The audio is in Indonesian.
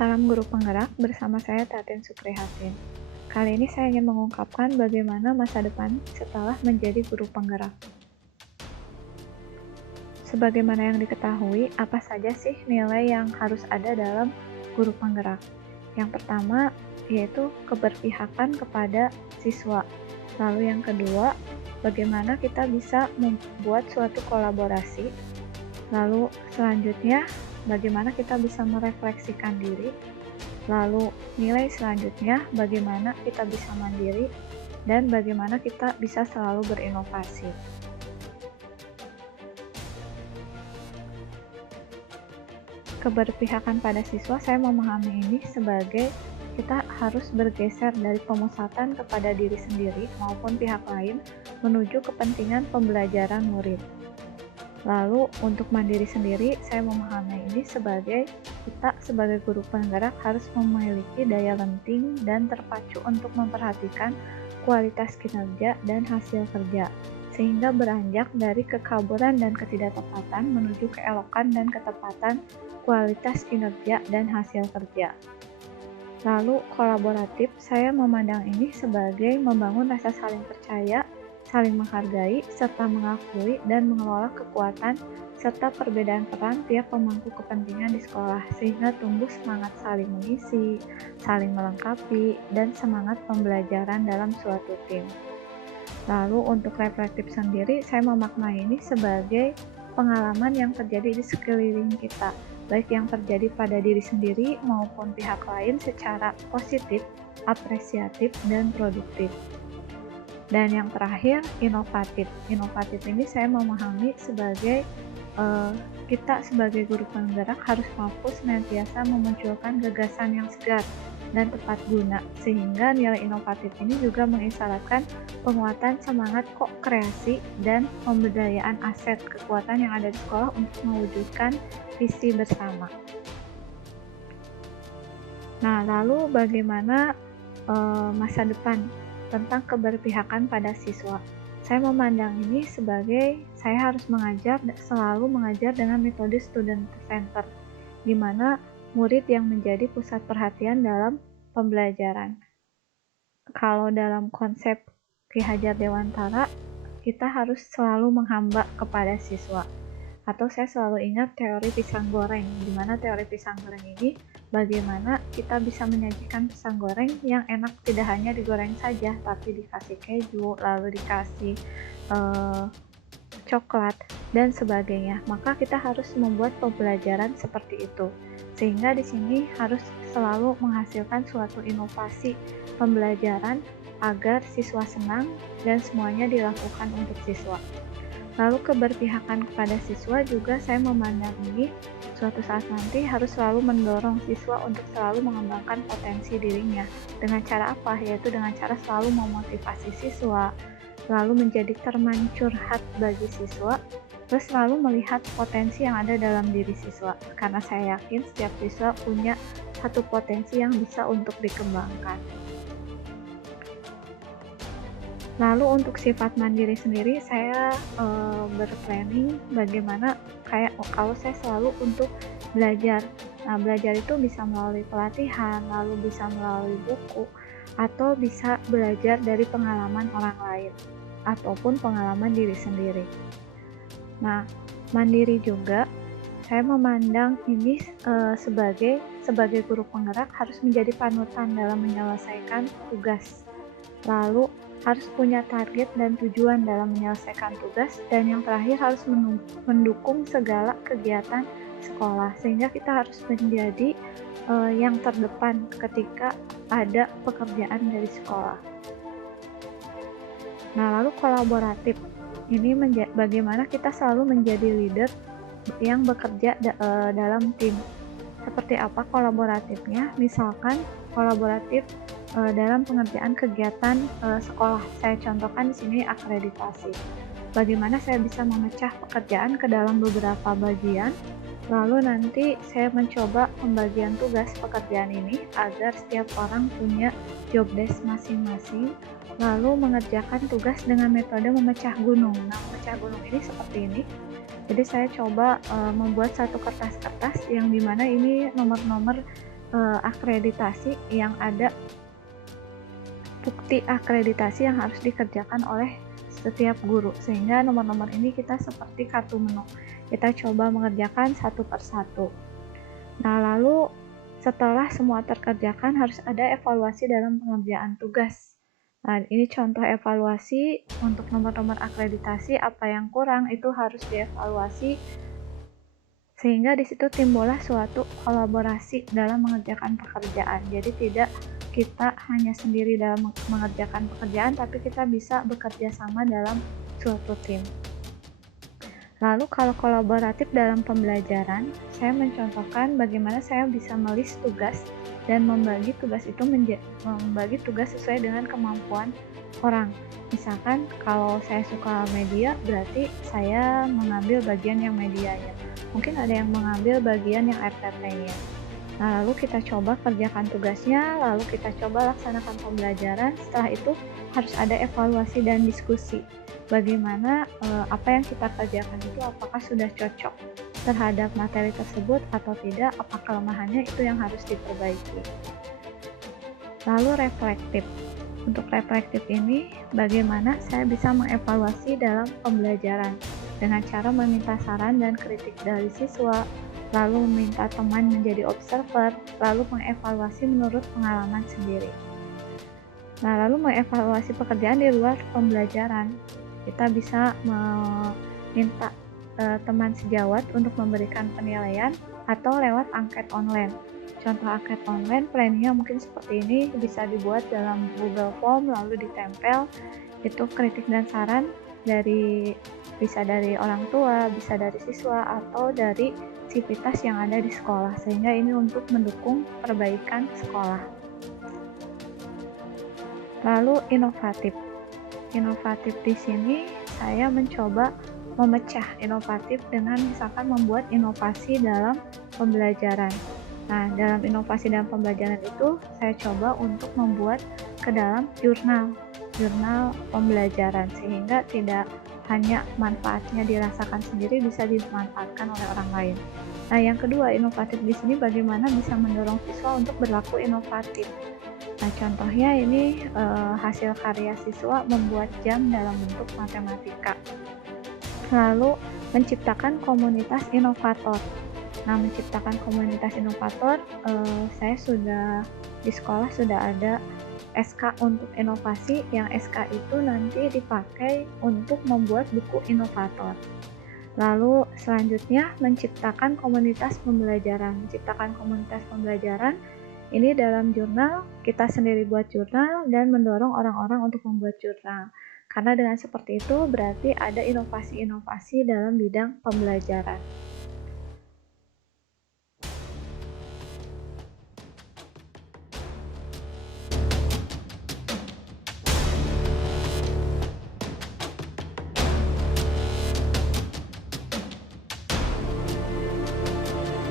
Salam Guru Penggerak, bersama saya Tatin Sukrihatin. Kali ini saya ingin mengungkapkan bagaimana masa depan setelah menjadi guru penggerak. Sebagaimana yang diketahui, apa saja sih nilai yang harus ada dalam guru penggerak? Yang pertama, yaitu keberpihakan kepada siswa. Lalu yang kedua, bagaimana kita bisa membuat suatu kolaborasi. Lalu selanjutnya, bagaimana kita bisa merefleksikan diri. Lalu nilai selanjutnya, bagaimana kita bisa mandiri dan bagaimana kita bisa selalu berinovasi. Keberpihakan pada siswa, saya memahami ini sebagai kita harus bergeser dari pemusatan kepada diri sendiri maupun pihak lain menuju kepentingan pembelajaran murid. Lalu untuk mandiri sendiri, saya memahami ini sebagai kita sebagai guru penggerak harus memiliki daya lenting dan terpacu untuk memperhatikan kualitas kinerja dan hasil kerja, sehingga beranjak dari kekaburan dan ketidaktepatan menuju keelokan dan ketepatan kualitas kinerja dan hasil kerja. Lalu kolaboratif, saya memandang ini sebagai membangun rasa saling percaya, saling menghargai, serta mengakui dan mengelola kekuatan serta perbedaan peran tiap pemangku kepentingan di sekolah, sehingga tumbuh semangat saling mengisi, saling melengkapi, dan semangat pembelajaran dalam suatu tim. Lalu untuk reflektif sendiri, saya memaknai ini sebagai pengalaman yang terjadi di sekeliling kita, baik yang terjadi pada diri sendiri maupun pihak lain secara positif, apresiatif, dan produktif. Dan yang terakhir, inovatif. Inovatif ini saya memahami sebagai kita sebagai guru penggerak harus mampu senantiasa memunculkan gagasan yang segar dan tepat guna, sehingga nilai inovatif ini juga mengisyaratkan penguatan semangat kreasi dan pemberdayaan aset kekuatan yang ada di sekolah untuk mewujudkan visi bersama. Nah, lalu bagaimana masa depan tentang keberpihakan pada siswa? Saya memandang ini sebagai saya harus selalu mengajar dengan metode student center, di mana murid yang menjadi pusat perhatian dalam pembelajaran. Kalau dalam konsep Ki Hajar Dewantara, kita harus selalu menghamba kepada siswa. Atau saya selalu ingat teori pisang goreng, di mana teori pisang goreng ini bagaimana kita bisa menyajikan pisang goreng yang enak tidak hanya digoreng saja, tapi dikasih keju, lalu dikasih coklat, dan sebagainya. Maka kita harus membuat pembelajaran seperti itu. Sehingga di sini harus selalu menghasilkan suatu inovasi pembelajaran agar siswa senang dan semuanya dilakukan untuk siswa. Lalu keberpihakan kepada siswa juga saya memandang ini suatu saat nanti harus selalu mendorong siswa untuk selalu mengembangkan potensi dirinya. Dengan cara apa? Yaitu dengan cara selalu memotivasi siswa, lalu menjadi teman curhat bagi siswa, terus selalu melihat potensi yang ada dalam diri siswa. Karena saya yakin setiap siswa punya satu potensi yang bisa untuk dikembangkan. Lalu untuk sifat mandiri sendiri, saya berplanning bagaimana kalau saya selalu untuk belajar. Nah, belajar itu bisa melalui pelatihan, lalu bisa melalui buku, atau bisa belajar dari pengalaman orang lain, ataupun pengalaman diri sendiri. Nah, mandiri juga, saya memandang ini sebagai guru penggerak harus menjadi panutan dalam menyelesaikan tugas. Lalu harus punya target dan tujuan dalam menyelesaikan tugas, dan yang terakhir harus mendukung segala kegiatan sekolah, sehingga kita harus menjadi yang terdepan ketika ada pekerjaan dari sekolah. Nah, lalu kolaboratif ini bagaimana kita selalu menjadi leader yang bekerja dalam tim. Seperti apa kolaboratifnya? Misalkan kolaboratif dalam pengerjaan kegiatan sekolah. Saya contohkan di sini akreditasi. Bagaimana saya bisa memecah pekerjaan ke dalam beberapa bagian, lalu nanti saya mencoba pembagian tugas pekerjaan ini agar setiap orang punya job desk masing-masing, lalu mengerjakan tugas dengan metode memecah gunung. Nah, memecah gunung ini seperti ini. Jadi saya coba membuat satu kertas-kertas yang dimana ini nomor-nomor akreditasi yang ada bukti akreditasi yang harus dikerjakan oleh setiap guru, sehingga nomor-nomor ini kita seperti kartu menu, kita coba mengerjakan satu per satu. Nah, lalu setelah semua terkerjakan harus ada evaluasi dalam pengerjaan tugas. Nah, ini contoh evaluasi untuk nomor-nomor akreditasi, apa yang kurang itu harus dievaluasi, sehingga di situ timbullah suatu kolaborasi dalam mengerjakan pekerjaan. Jadi tidak kita hanya sendiri dalam mengerjakan pekerjaan, tapi kita bisa bekerja sama dalam suatu tim. Lalu kalau kolaboratif dalam pembelajaran, saya mencontohkan bagaimana saya bisa melis tugas dan membagi tugas itu membagi tugas sesuai dengan kemampuan orang. Misalkan kalau saya suka media, berarti saya mengambil bagian yang medianya. Mungkin ada yang mengambil bagian yang RTP-nya. Nah, lalu kita coba kerjakan tugasnya, lalu kita coba laksanakan pembelajaran. Setelah itu harus ada evaluasi dan diskusi. Bagaimana apa yang kita kerjakan itu apakah sudah cocok terhadap materi tersebut atau tidak, apa kelemahannya itu yang harus diperbaiki. Lalu reflektif. Untuk reflektif ini, bagaimana saya bisa mengevaluasi dalam pembelajaran dengan cara meminta saran dan kritik dari siswa, lalu meminta teman menjadi observer, lalu mengevaluasi menurut pengalaman sendiri. Nah, lalu mengevaluasi pekerjaan di luar pembelajaran. Kita bisa meminta teman sejawat untuk memberikan penilaian atau lewat angket online. Contoh angket online, planningnya mungkin seperti ini, bisa dibuat dalam Google Form lalu ditempel. Itu kritik dan saran bisa dari orang tua, bisa dari siswa, atau dari sivitas yang ada di sekolah, sehingga ini untuk mendukung perbaikan sekolah. Lalu inovatif. Inovatif di sini saya mencoba memecah inovatif dengan misalkan membuat inovasi dalam pembelajaran. Nah, dalam inovasi dalam pembelajaran itu saya coba untuk membuat ke dalam jurnal pembelajaran, sehingga tidak hanya manfaatnya dirasakan sendiri, bisa dimanfaatkan oleh orang lain. Nah, yang kedua, inovatif di sini bagaimana bisa mendorong siswa untuk berlaku inovatif. Nah, contohnya ini hasil karya siswa membuat jam dalam bentuk matematika. Lalu menciptakan komunitas inovator. Nah, menciptakan komunitas inovator, saya sudah di sekolah sudah ada SK untuk inovasi, yang SK itu nanti dipakai untuk membuat buku inovator. Lalu selanjutnya menciptakan komunitas pembelajaran. Menciptakan komunitas pembelajaran ini dalam jurnal, kita sendiri buat jurnal dan mendorong orang-orang untuk membuat jurnal. Karena dengan seperti itu berarti ada inovasi-inovasi dalam bidang pembelajaran.